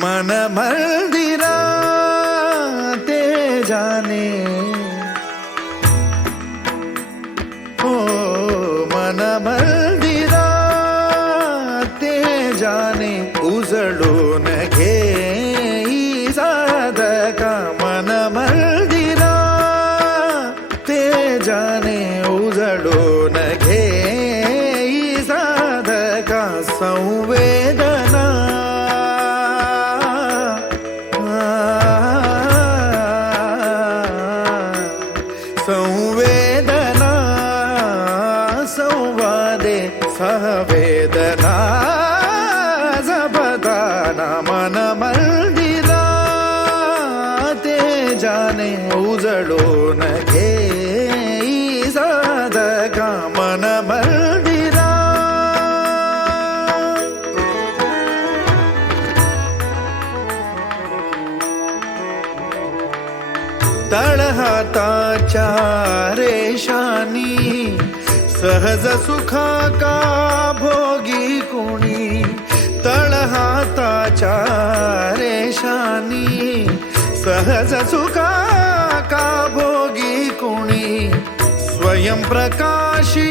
मन मंदिरा ते जाने ओ मन मंदिरा ते जाने न घे का मन मंदिरा ते जाने न घे साधका संवेद वेदना सपदा नामन मर्दिदा ते जाने उजो न के सद कामन मर्दि तळहता चारेशानी सहज सुखा का भोगी कुणी तळहाताच्या चारेशानी सहज सुखा का भोगी कुणी प्रकाशी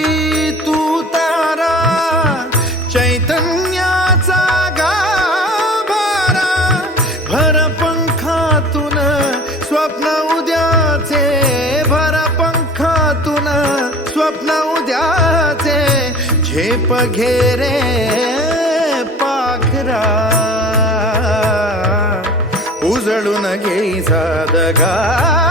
उद्याचे झेप घेरे पाखरा उजळून घेई सादगा